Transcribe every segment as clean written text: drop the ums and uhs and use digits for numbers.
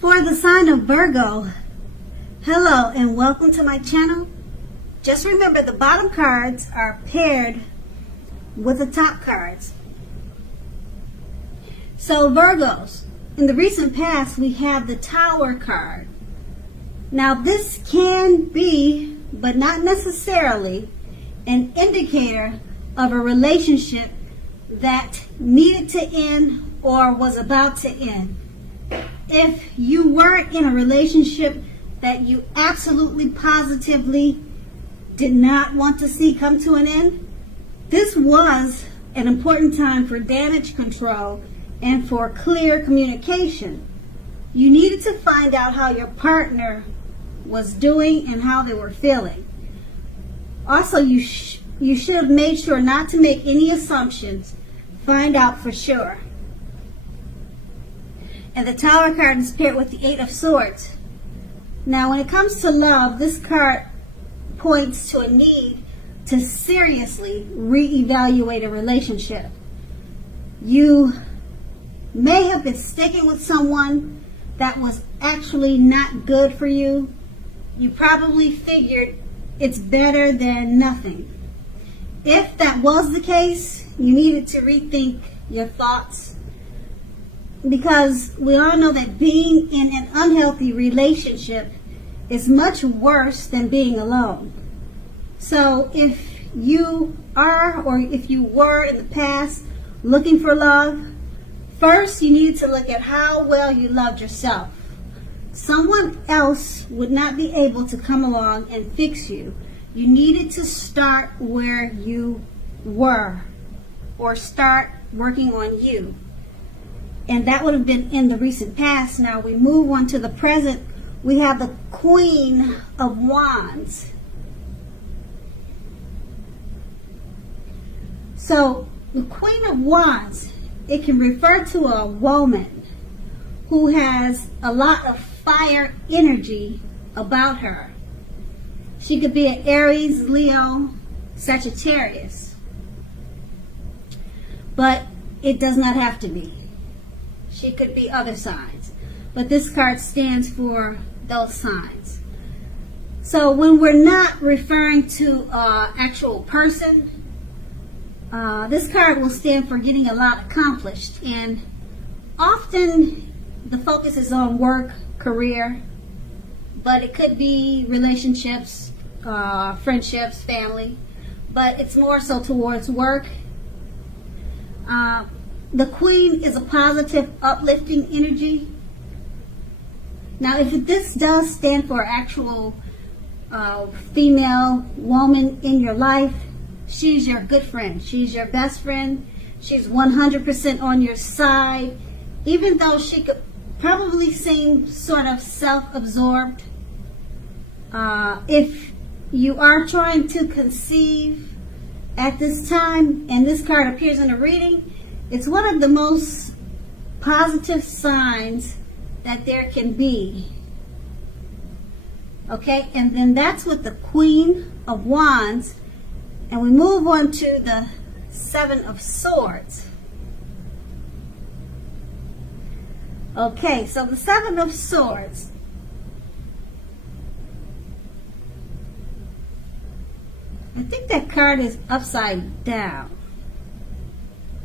For the sign of Virgo, hello and welcome to my channel. Just remember the bottom cards are paired with the top cards. So Virgos, in the recent past we have the Tower card. Now this can be, but not necessarily, an indicator of a relationship that needed to end or was about to end. If you were in a relationship that you absolutely positively did not want to see come to an end, this was an important time for damage control and for clear communication. You needed to find out how your partner was doing and how they were feeling. Also, you should have made sure not to make any assumptions. Find out for sure. And the Tower card is paired with the Eight of Swords. Now, when it comes to love, this card points to a need to seriously reevaluate a relationship. You may have been sticking with someone that was actually not good for you. You probably figured it's better than nothing. If that was the case, you needed to rethink your thoughts, because we all know that being in an unhealthy relationship is much worse than being alone. So if you are, or if you were in the past looking for love, first you need to look at how well you loved yourself. Someone else would not be able to come along and fix you. You needed to start where you were, or start working on you. And that would have been in the recent past. Now we move on to the present. We have the Queen of Wands. So the Queen of Wands, it can refer to a woman who has a lot of fire energy about her. She could be an Aries, Leo, Sagittarius. But it does not have to be. She could be other signs. But this card stands for those signs. So when we're not referring to an actual person, this card will stand for getting a lot accomplished. And often the focus is on work, career, but it could be relationships, friendships, family, but it's more so towards work. The Queen is a positive, uplifting energy. Now, if this does stand for actual female woman in your life, she's your good friend. She's your best friend. She's 100% on your side, even though she could probably seem sort of self-absorbed. If you are trying to conceive at this time, and this card appears in a reading, it's one of the most positive signs that there can be. Okay, and then that's with the Queen of Wands. And we move on to the Seven of Swords. Okay, so the Seven of Swords. I think that card is upside down.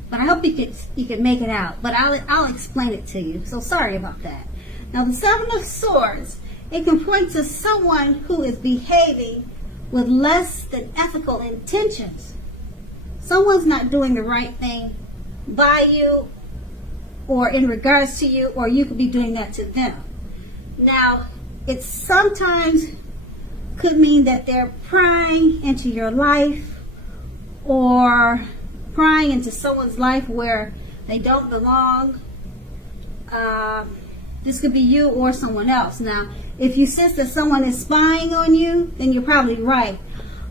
But I hope you can make it out. But I'll explain it to you. So sorry about that. Now the Seven of Swords, it can point to someone who is behaving with less than ethical intentions. Someone's not doing the right thing by you or in regards to you, or you could be doing that to them. Now, it sometimes could mean that they're prying into your life, or prying into someone's life where they don't belong. This could be you or someone else. Now, if you sense that someone is spying on you, then you're probably right.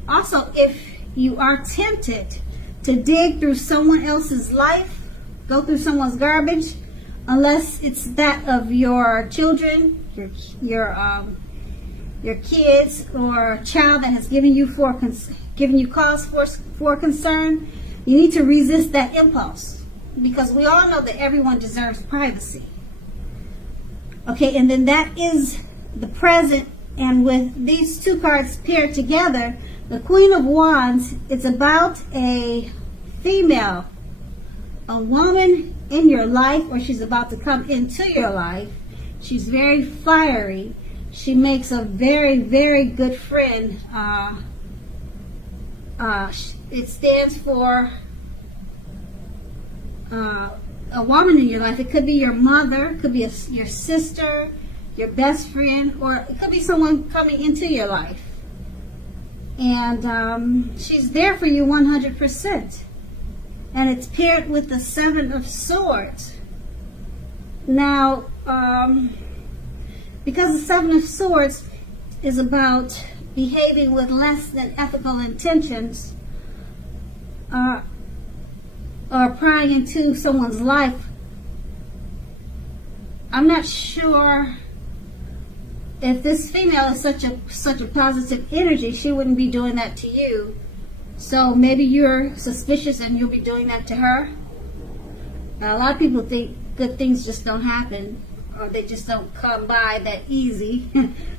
Also, if you are tempted to dig through someone else's life, go through someone's garbage, unless it's that of your children, your kids, or a child that has given you cause for concern, you need to resist that impulse, because we all know that everyone deserves privacy. Okay, and then that is the present. And with these two cards paired together, the Queen of Wands, it's about a female, a woman in your life, or she's about to come into your life. She's very fiery. She makes a very, very good friend. It stands for a woman in your life. It could be your mother, it could be your sister, your best friend, or it could be someone coming into your life. And she's there for you 100%. And it's paired with the Seven of Swords. Now, because the Seven of Swords is about behaving with less than ethical intentions, or prying into someone's life, I'm not sure if this female is such a positive energy, she wouldn't be doing that to you. So maybe you're suspicious and you'll be doing that to her. Now, a lot of people think good things just don't happen, or they just don't come by that easy.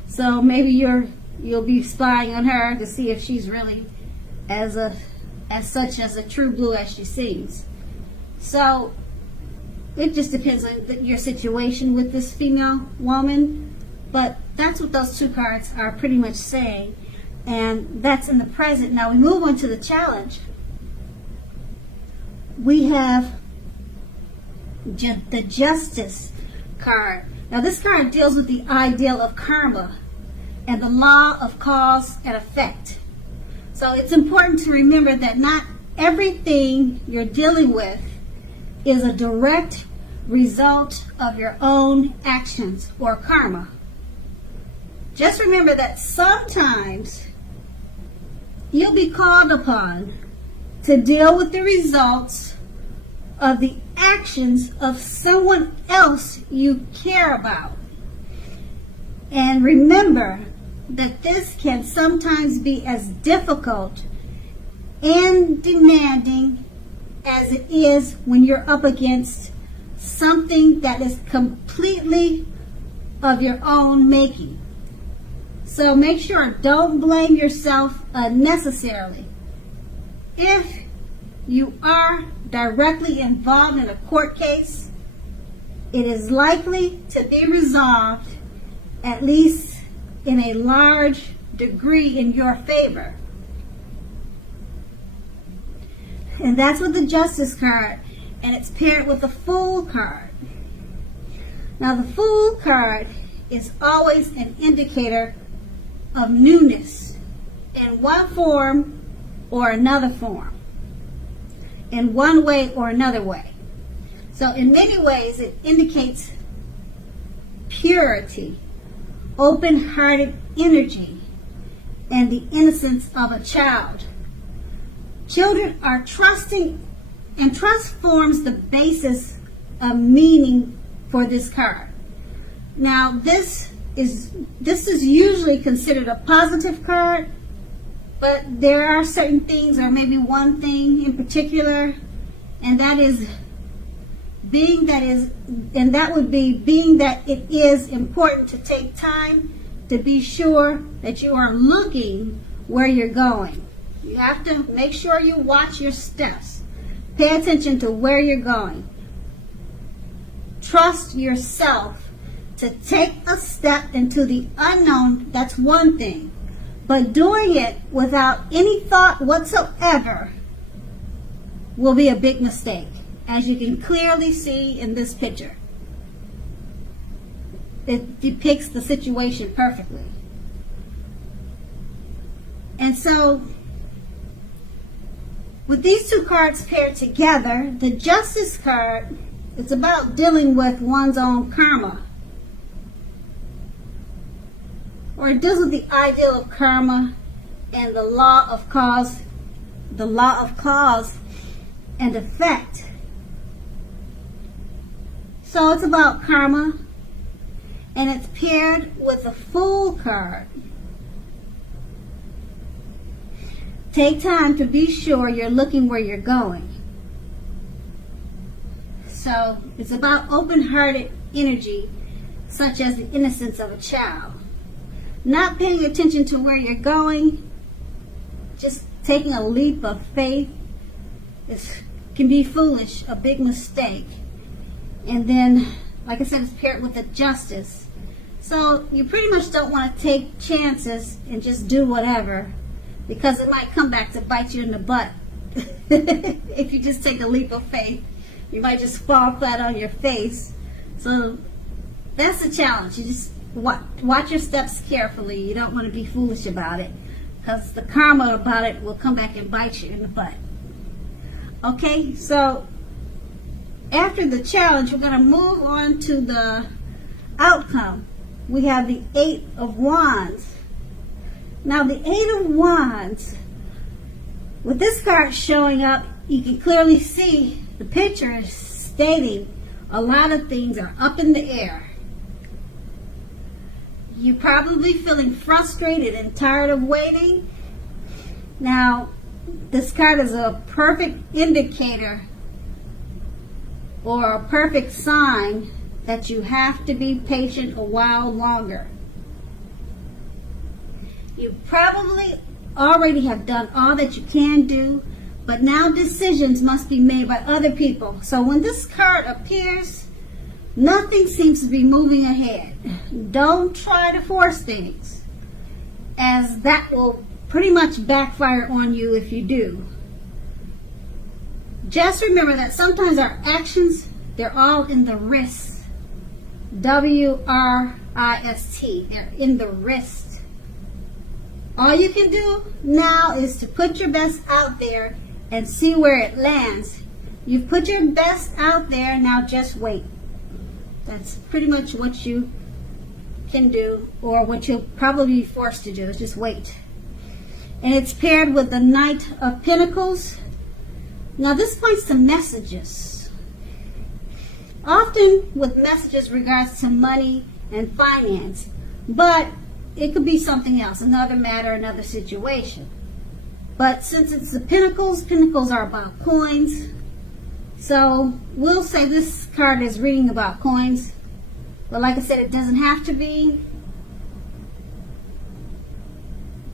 So maybe you'll be spying on her to see if she's really as such as a true blue as she seems. So it just depends on your situation with this female woman. But that's what those two cards are pretty much saying. And that's in the present. Now we move on to the challenge. We have the Justice card. Now this card deals with the ideal of karma and the law of cause and effect. So it's important to remember that not everything you're dealing with is a direct result of your own actions or karma. Just remember that sometimes you'll be called upon to deal with the results of the actions of someone else you care about. And remember that this can sometimes be as difficult and demanding as it is when you're up against something that is completely of your own making. So make sure, don't blame yourself unnecessarily. If you are directly involved in a court case, it is likely to be resolved, at least in a large degree, in your favor. And that's with the Justice card, and it's paired with the Fool card. Now the Fool card is always an indicator of newness in one form or another form, in one way or another way. So in many ways it indicates purity, open-hearted energy, and the innocence of a child. Children are trusting, and trust forms the basis of meaning for this card. Now this is usually considered a positive card, but there are certain things, or maybe one thing in particular, and that is being that it is important to take time to be sure that you are looking where you're going. You have to make sure you watch your steps. Pay attention to where you're going. Trust yourself to take a step into the unknown. That's one thing. But doing it without any thought whatsoever will be a big mistake, as you can clearly see in this picture. It depicts the situation perfectly. And so, with these two cards paired together, the Justice card, it's about dealing with one's own karma. Or it deals with the ideal of karma and the law of cause and effect. So it's about karma, and it's paired with the Fool card. Take time to be sure you're looking where you're going. So it's about open-hearted energy, such as the innocence of a child. Not paying attention to where you're going, just taking a leap of faith, can be foolish, a big mistake. And then, like I said, it's paired with the justice. So you pretty much don't want to take chances and just do whatever, because it might come back to bite you in the butt. If you just take a leap of faith, you might just fall flat on your face. So that's the challenge. You just watch your steps carefully. You don't want to be foolish about it, because the karma about it will come back and bite you in the butt. Okay, so after the challenge, we're going to move on to the outcome. We have the Eight of Wands. Now, the Eight of Wands, with this card showing up, you can clearly see the picture is stating a lot of things are up in the air. You're probably feeling frustrated and tired of waiting. Now, this card is a perfect indicator or a perfect sign that you have to be patient a while longer. You probably already have done all that you can do, but now decisions must be made by other people. So when this card appears, nothing seems to be moving ahead. Don't try to force things, as that will pretty much backfire on you if you do. Just remember that sometimes our actions, they're all in the wrist. W-R-I-S-T. They're in the wrist. All you can do now is to put your best out there and see where it lands. You've put your best out there, now just wait. That's pretty much what you can do, or what you'll probably be forced to do, is just wait. And it's paired with the Knight of Pentacles. Now this points to messages. Often with messages regards to money and finance, but it could be something else, another matter, another situation. But since it's the Pentacles, Pentacles are about coins. So we'll say this card is reading about coins. But like I said, it doesn't have to be,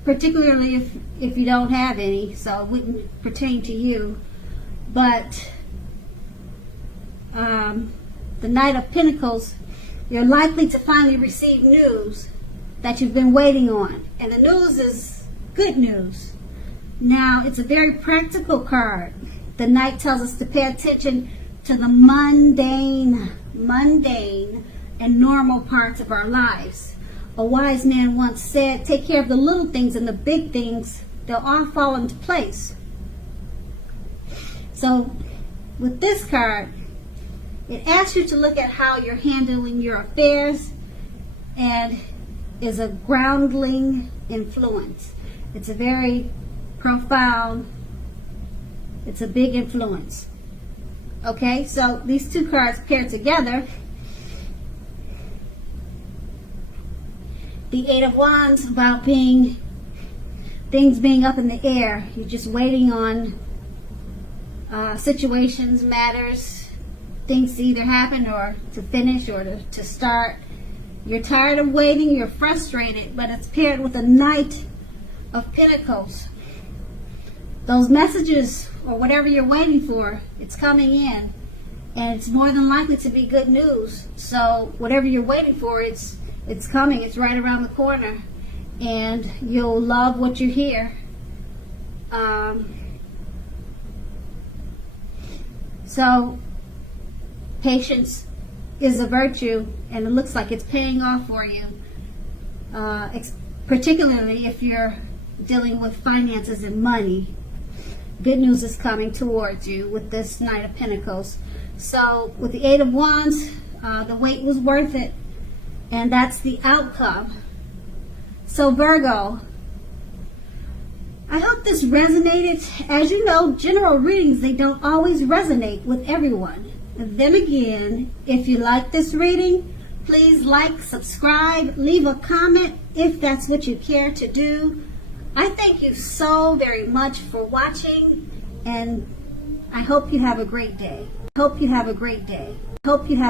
particularly if you don't have any, so it wouldn't pertain to you. But the Knight of Pentacles, you're likely to finally receive news that you've been waiting on. And the news is good news. Now, it's a very practical card. The Knight tells us to pay attention to the mundane and normal parts of our lives. A wise man once said, take care of the little things, and the big things, they'll all fall into place. So with this card, it asks you to look at how you're handling your affairs, and is a groundling influence. It's a very profound, it's a big influence. Okay, so these two cards paired together, the Eight of Wands, about things being up in the air. You're just waiting on situations, matters, things to either happen or to finish or to start. You're tired of waiting, you're frustrated, but it's paired with a Knight of Pentacles. Those messages or whatever you're waiting for, it's coming in, and it's more than likely to be good news. So whatever you're waiting for, it's coming, it's right around the corner, and you'll love what you hear. So patience is a virtue, and it looks like it's paying off for you, particularly if you're dealing with finances and money. Good news is coming towards you with this Knight of Pentacles. So with the Eight of Wands, the wait was worth it, and that's the outcome. So Virgo, I hope this resonated. As you know, general readings, they don't always resonate with everyone. Then again, if you like this reading, please like, subscribe, leave a comment if that's what you care to do. I thank you so very much for watching, and I hope you have a great day. Hope you have a great day. Hope you have a